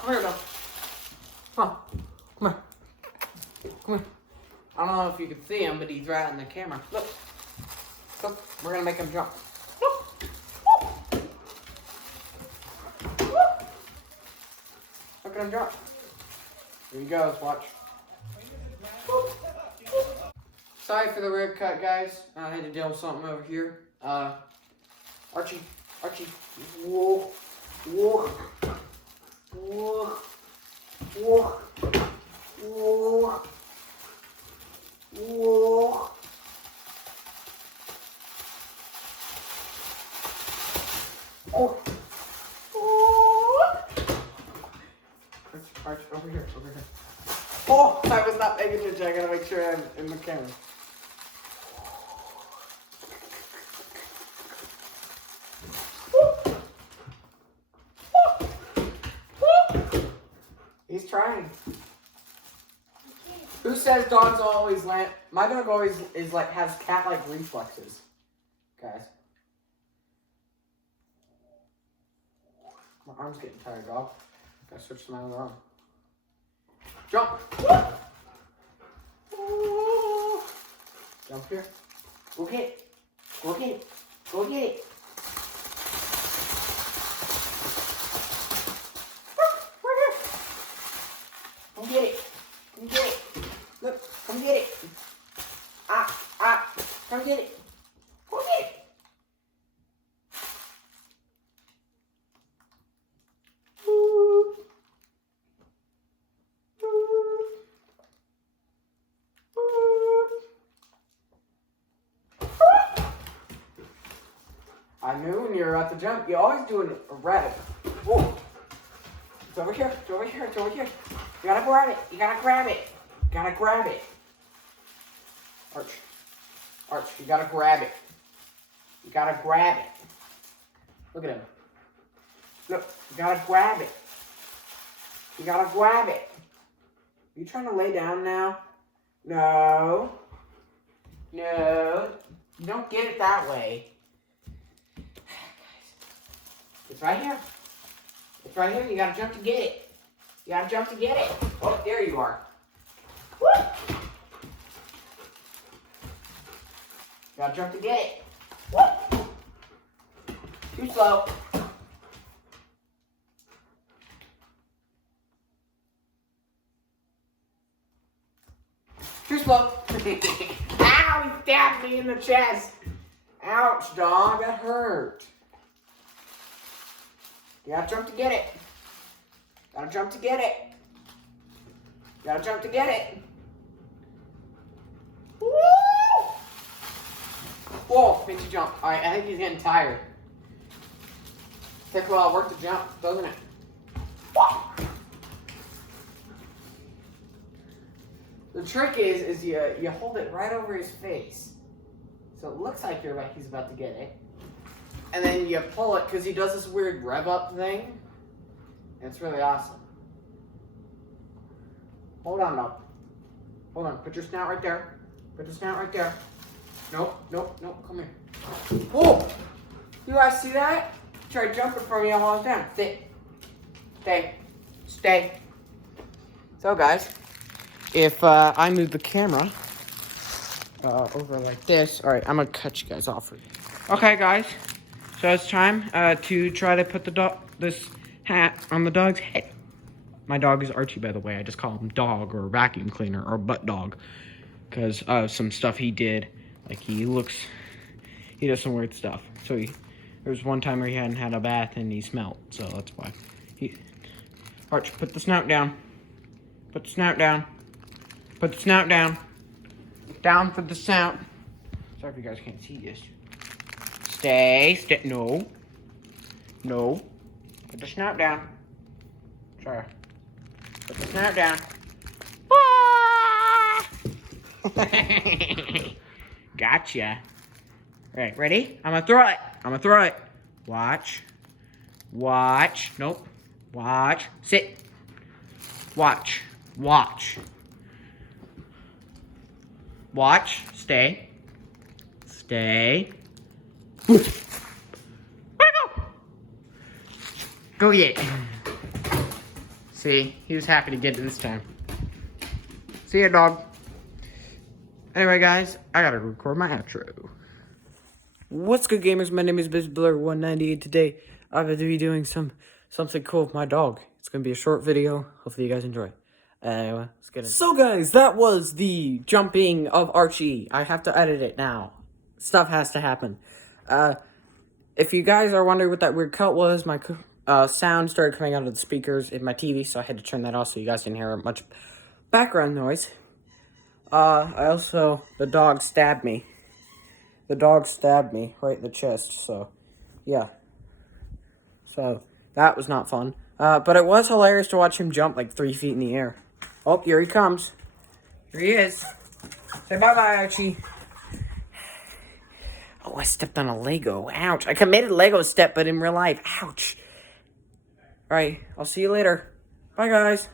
come here, dog. Come on. Come here. Come here. I don't know if you can see him, but he's right in the camera. Look. Look. We're gonna make him jump. Look. Look at him jump. Here he goes. Watch. Sorry for the weird cut, guys. I had to deal with something over here. Archie. Whoa. Whoa. Whoa. Whoa. Whoa. Whoa. Oh. Arch, over here. Oh, I was not paying attention. I gotta make sure I'm in the camera. He's trying. Who says dogs always land? My dog always is like has cat-like reflexes, guys. My arm's getting tired, dog. Gotta switch to my other arm. Jump! Jump here. Go get it. Go get it. Go get it. Come get it. Come get it. Look, come get it. Come get it. Go get it. I knew when you were about to jump. You're always doing a rabbit. Whoa. It's over here. It's over here. It's over here. You gotta grab it. You gotta grab it. You gotta grab it. Arch, you gotta grab it. You gotta grab it. Look at him. Look, you gotta grab it. You gotta grab it. Are you trying to lay down now? No. No. You don't get it that way. It's right here. It's right here. You gotta jump to get it. You gotta jump to get it. Oh, there you are. Woo! You gotta jump to get it. Woo! Too slow. Too slow. Ow, he stabbed me in the chest. Ouch, dog, that hurt. You gotta jump to get it. Gotta jump to get it. Gotta jump to get it. Woo! Whoa, makes you jump. Alright, I think he's getting tired. Takes a while of work to jump, doesn't it? The trick is you hold it right over his face. So it looks like he's about to get it. And then you pull it, because he does this weird rev up thing. And it's really awesome. Hold on, dog. Hold on. Put your snout right there. Put your snout right there. Nope. Come here. Whoa! You guys see that? He tried jumping for me all the time. Sit. Stay. So, guys, if I move the camera over like this. All right, I'm going to cut you guys off for you. Okay, guys. So it's time to try to put this hat on the dog's head. My dog is Archie, by the way. I just call him dog or vacuum cleaner or butt dog because of some stuff he did. Like he does some weird stuff. So there was one time where he hadn't had a bath and he smelled. So that's why. Arch, put the snout down. Put the snout down. Put the snout down. Down for the snout. Sorry if you guys can't see this. Stay. No. Put the snout down. Sorry. Put the snout down. Gotcha. All right, ready? I'm gonna throw it. Watch. Nope. Watch. Sit. Watch. Stay. Where'd it go? Go get it. See, he was happy to get it this time. See ya, dog. Anyway, guys, I gotta record my outro. What's good, gamers? My name is BizBlur198. Today, I'm going to be doing something cool with my dog. It's gonna be a short video. Hopefully, you guys enjoy. Anyway, let's get it. So, guys, that was the jumping of Archie. I have to edit it now. Stuff has to happen. If you guys are wondering what that weird cut was, my sound started coming out of the speakers in my TV, so I had to turn that off so you guys didn't hear much background noise. The dog stabbed me. The dog stabbed me right in the chest, so, yeah. So, that was not fun. But it was hilarious to watch him jump like 3 feet in the air. Oh, here he comes. Here he is. Say bye-bye, Archie. Oh, I stepped on a Lego. Ouch. I committed Lego step, but in real life. Ouch. Alright, I'll see you later. Bye, guys.